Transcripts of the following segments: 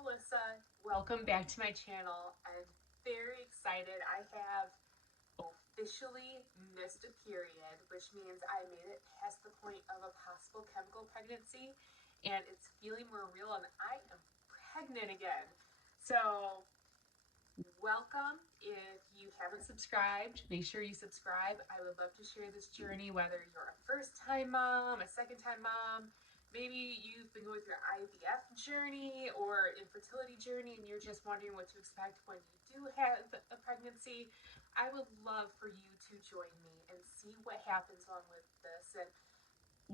Melissa. Welcome back to my channel. I'm very excited. I have officially missed a period, which means I made it past the point of a possible chemical pregnancy and it's feeling more real and I am pregnant again. So welcome. If you haven't subscribed, make sure you subscribe. I would love to share this journey, whether you're a first-time mom, a second-time mom, maybe you've been going through an IVF journey or infertility journey and you're just wondering what to expect when you do have a pregnancy. I would love for you to join me and see what happens along with this, and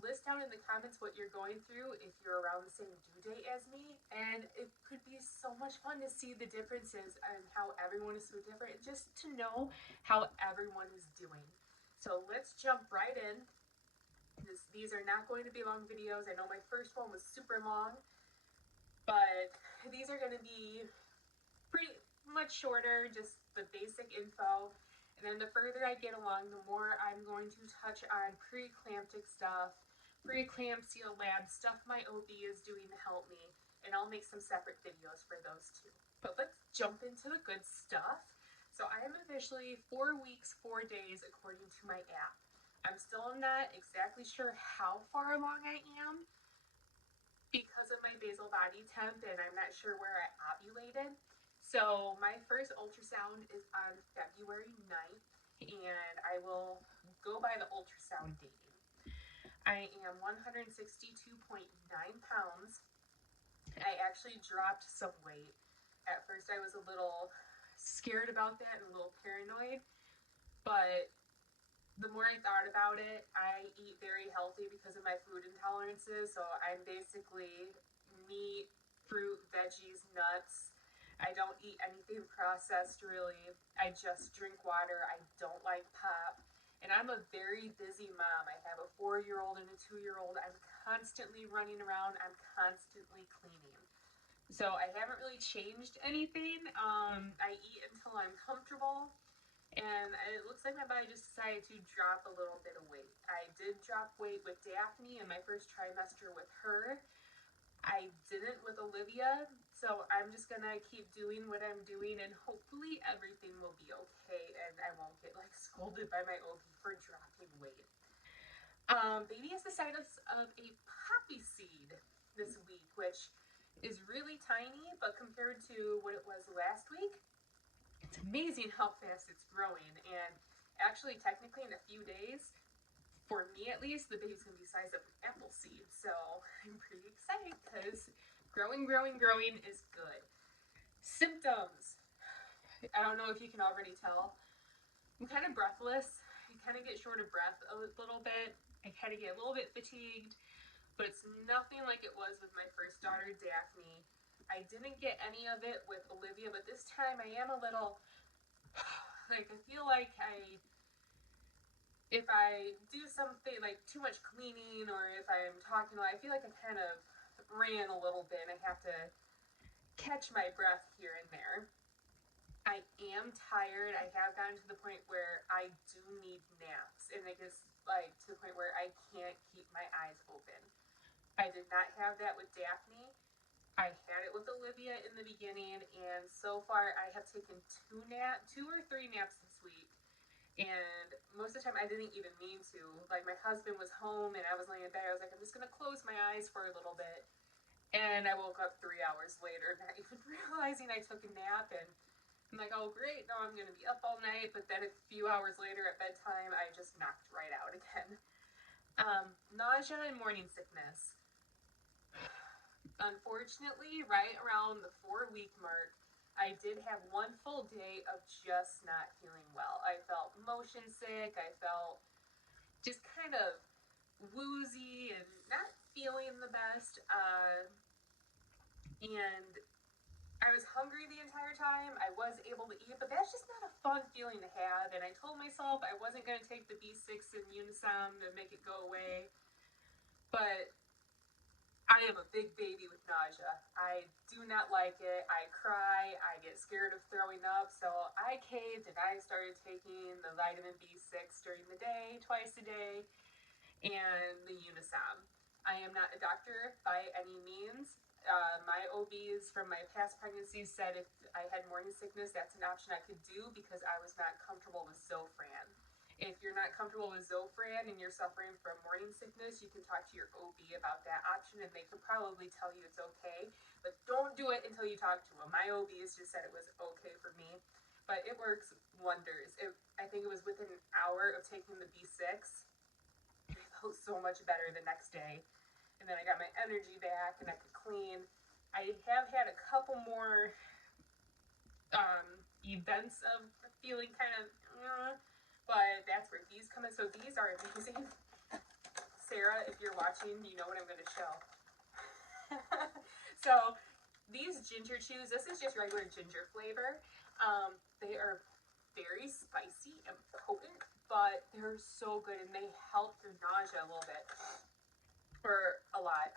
list down in the comments what you're going through if you're around the same due date as me, and it could be so much fun to see the differences and how everyone is so different and just to know how everyone is doing. So let's jump right in. These are not going to be long videos. I know my first one was super long, but these are going to be pretty much shorter, just the basic info. And then the further I get along, the more I'm going to touch on preeclamptic stuff, preeclampsia lab stuff my OB is doing to help me, and I'll make some separate videos for those too. But let's jump into the good stuff. So I am officially 4 weeks, 4 days according to my app. I'm still not exactly sure how far along I am because of my basal body temp, and I'm not sure where I ovulated. So my first ultrasound is on February 9th, and I will go by the ultrasound dating. I am 162.9 pounds. I actually dropped some weight. At first I was a little scared about that and a little paranoid, but the more I thought about it, I eat very healthy because of my food intolerances. So I'm basically meat, fruit, veggies, nuts. I don't eat anything processed really. I just drink water. I don't like pop. And I'm a very busy mom. I have a 4-year-old and a 2-year-old. I'm constantly running around. I'm constantly cleaning. So I haven't really changed anything. I eat until I'm comfortable. And it looks like my body just decided to drop a little bit of weight. I did drop weight with Daphne in my first trimester with her. I didn't with Olivia, so I'm just gonna keep doing what I'm doing and hopefully everything will be okay and I won't get like scolded by my OB for dropping weight. Baby has the size of a poppy seed this week, which is really tiny, but compared to what it was last week, it's amazing how fast it's growing. And actually, technically, in a few days, for me at least, the baby's gonna be the size of an apple seed. So I'm pretty excited because growing is good. Symptoms. I don't know if you can already tell. I'm kind of breathless. I kind of get short of breath a little bit. I kind of get a little bit fatigued, but it's nothing like it was with my first daughter, Daphne. I didn't get any of it with Olivia, but this time I am a little, like, I feel like if I do something like too much cleaning or if I'm talking, I feel like I kind of ran a little bit and I have to catch my breath here and there. I am tired. I have gotten to the point where I do need naps, and it gets like to the point where I can't keep my eyes open. I did not have that with Daphne. I had it with Olivia in the beginning, and so far I have taken 2 or 3 naps this week. And most of the time I didn't even mean to. Like, my husband was home and I was laying in bed. I was like, I'm just gonna close my eyes for a little bit. And I woke up 3 hours later, not even realizing I took a nap. And I'm like, oh great, now I'm gonna be up all night. But then a few hours later at bedtime, I just knocked right out again. Nausea and morning sickness. Unfortunately, right around the 4-week mark, I did have 1 full day of just not feeling well. I felt motion sick. I felt just kind of woozy and not feeling the best. And I was hungry the entire time. I was able to eat, but that's just not a fun feeling to have. And I told myself I wasn't going to take the B6 and Unisom to make it go away. But I am a big baby with nausea. I do not like it. I cry. I get scared of throwing up. So I caved and I started taking the vitamin B6 during the day, twice a day, and the Unisom. I am not a doctor by any means. My OBs from my past pregnancies said if I had morning sickness, that's an option I could do because I was not comfortable with Zofran. If you're not comfortable with Zofran and you're suffering from morning sickness, you can talk to your OB about that option and they could probably tell you it's okay. But don't do it until you talk to them. My OBs just said it was okay for me. But it works wonders. I think it was within an hour of taking the B6. I felt so much better the next day. And then I got my energy back and I could clean. I have had a couple more events of feeling kind of, but that's where these come in. So these are amazing. Sarah, if you're watching, you know what I'm going to show. So these ginger chews, this is just regular ginger flavor. They are very spicy and potent, but they're so good and they help your nausea a little bit, or a lot.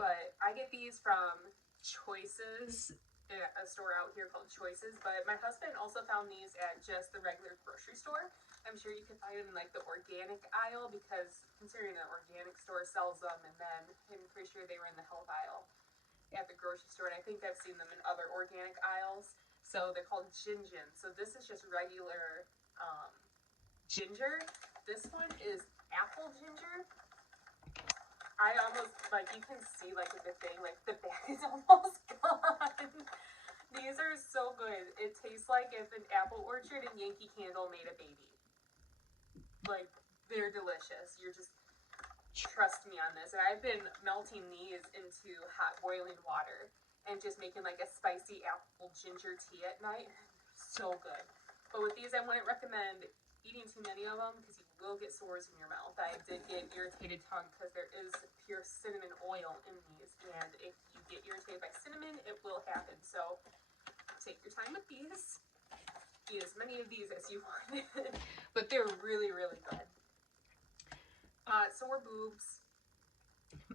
But I get these from Choices, a store out here called Choices, but my husband also found these at just the regular grocery store. I'm sure you can find them in like the organic aisle because considering an organic store sells them, and then I'm pretty sure they were in the health aisle at the grocery store, and I think I've seen them in other organic aisles. So they're called gingin. So this is just regular ginger. This one is apple ginger. I almost, like, you can see, like, the thing, like, the bag is almost gone. These are so good. It tastes like if an apple orchard and Yankee Candle made a baby. Like, they're delicious. You're just, trust me on this. And I've been melting these into hot boiling water and just making, like, a spicy apple ginger tea at night. So good. But with these, I wouldn't recommend eating too many of them because you will get sores in your mouth. I did get irritated tongue because there is pure cinnamon oil in these, and if you get irritated by cinnamon, it will happen. So take your time with these. Eat as many of these as you want. But they're really, really good. Sore boobs.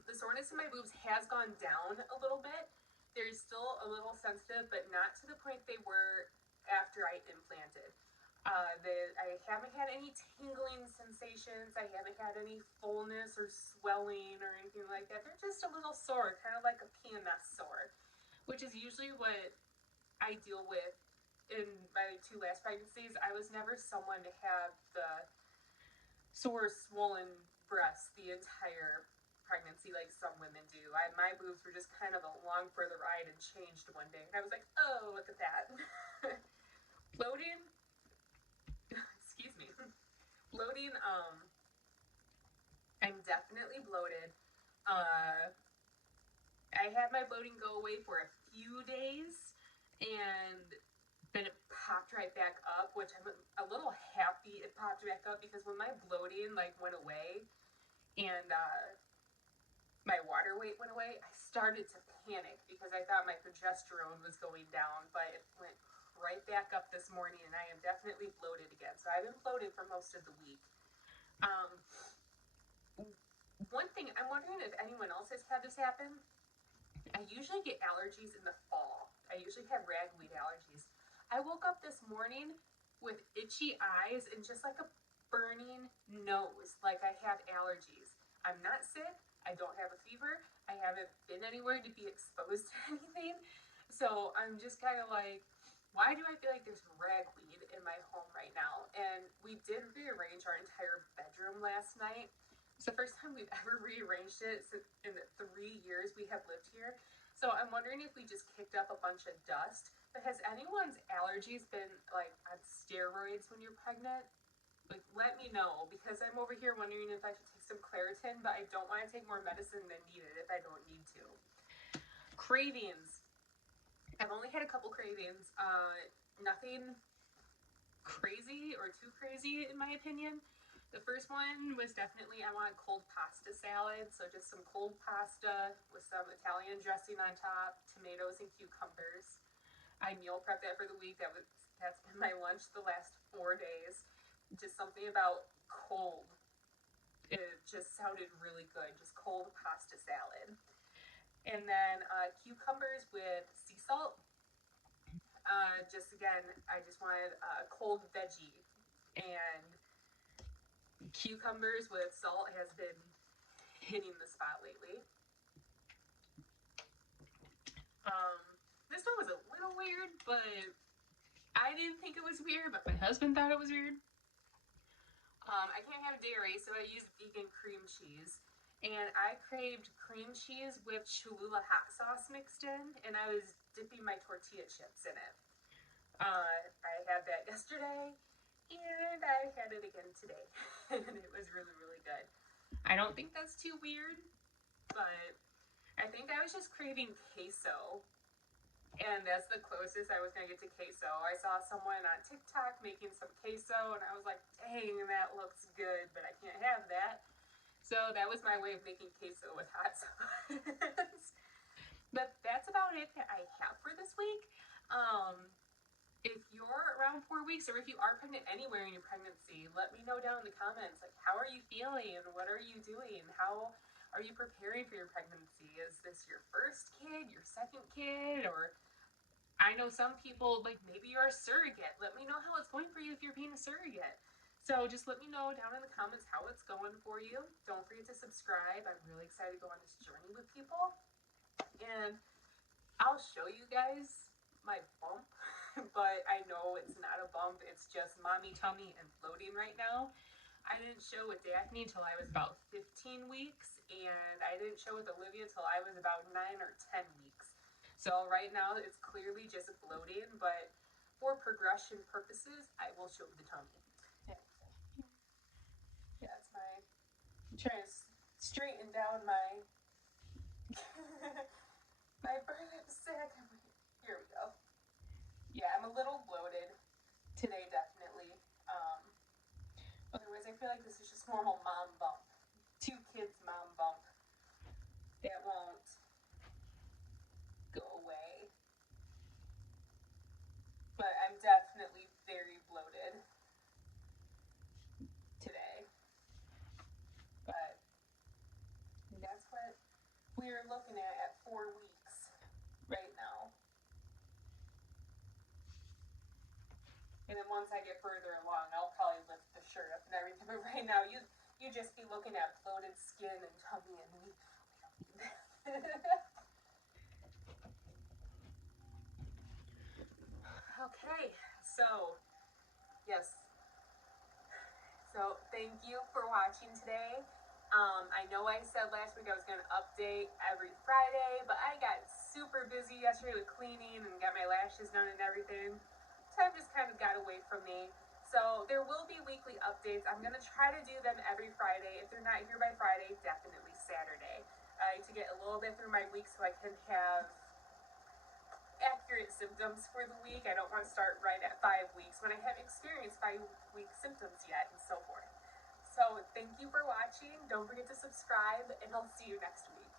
The soreness in my boobs has gone down a little bit. They're still a little sensitive, but not to the point they were after I implanted. I haven't had any tingling sensations. I haven't had any fullness or swelling or anything like that. They're just a little sore, kind of like a PMS sore, which is usually what I deal with in my 2 last pregnancies. I was never someone to have the sore, swollen breasts the entire pregnancy like some women do. My boobs were just kind of along for the ride and changed one day. And I was like, oh, look at that. Bloating. Excuse me. Bloating, I'm definitely bloated. I had my bloating go away for a few days, and then it popped right back up, which I'm a little happy it popped back up because when my bloating like went away and my water weight went away, I started to panic because I thought my progesterone was going down, but it went right back up this morning and I am definitely bloated again. So I've been bloated for most of the week. One thing, I'm wondering if anyone else has had this happen. I usually get allergies in the fall. I usually have ragweed allergies. I woke up this morning with itchy eyes and just like a burning nose, like I have allergies. I'm not sick. I don't have a fever. I haven't been anywhere to be exposed to anything. So I'm just kind of like, why do I feel like there's ragweed in my home right now? And we did rearrange our entire bedroom last night. It's the first time we've ever rearranged it in the 3 years we have lived here. So I'm wondering if we just kicked up a bunch of dust. But has anyone's allergies been like on steroids when you're pregnant? Like, let me know, because I'm over here wondering if I should take some Claritin, but I don't want to take more medicine than needed if I don't need to. Cravings. I've only had a couple cravings. Nothing crazy or too crazy in my opinion. The first one was definitely I want cold pasta salad, so just some cold pasta with some Italian dressing on top, tomatoes and cucumbers. I meal prepped that for the week. That's been my lunch the last 4 days. Just something about cold. It just sounded really good. Just cold pasta salad. And then cucumbers with sea salt. Just again, I just wanted cold veggie. And cucumbers with salt has been hitting the spot lately. but I didn't think it was weird, but my husband thought it was weird. I can't have dairy, so I use vegan cream cheese. And I craved cream cheese with Cholula hot sauce mixed in, and I was dipping my tortilla chips in it. I had that yesterday, and I had it again today, and it was really, really good. I don't think that's too weird, but I think I was just craving queso, and that's the closest I was going to get to queso. I saw someone on TikTok making some queso, and I was like, dang, that looks good, but I can't have that. So that was my way of making queso with hot sauce. But that's about it that I have for this week. If you're around 4 weeks, or if you are pregnant anywhere in your pregnancy, let me know down in the comments. Like, how are you feeling? What are you doing? How are you preparing for your pregnancy? Is this your first kid, your second kid, or I know some people, like maybe you're a surrogate. Let me know how it's going for you if you're being a surrogate. So just let me know down in the comments how it's going for you. Don't forget to subscribe. I'm really excited to go on this journey with people. And I'll show you guys my bump, but I know it's not a bump. It's just mommy tummy and bloating right now. I didn't show with Daphne until I was about 15 weeks, and I didn't show with Olivia until I was about 9 or 10 weeks. So right now it's clearly just bloating, but for progression purposes, I will show the tummy. Yeah, it's I'm trying to straighten down my my burlap sack. Here we go. Yeah, I'm a little bloated today, definitely. Otherwise, I feel like this is just normal mom bump. 2 kids mom bump. That won't go away. But I'm definitely very bloated today. But that's what we're looking at 4 weeks right now. And then once I get further along, I'll probably lift the shirt up and everything. But right now, you just be looking at bloated skin and tummy, and we don't need that. Okay, so yes. So thank you for watching today. I know I said last week I was going to update every Friday, but I got super busy yesterday with cleaning and got my lashes done and everything. Time just kind of got away from me. So there will be weekly updates. I'm going to try to do them every Friday. If they're not here by Friday, definitely Saturday. To get a little bit through my week so I can have accurate symptoms for the week. I don't want to start right at 5 weeks when I haven't experienced 5-week symptoms yet and so forth. So thank you for watching. Don't forget to subscribe, and I'll see you next week.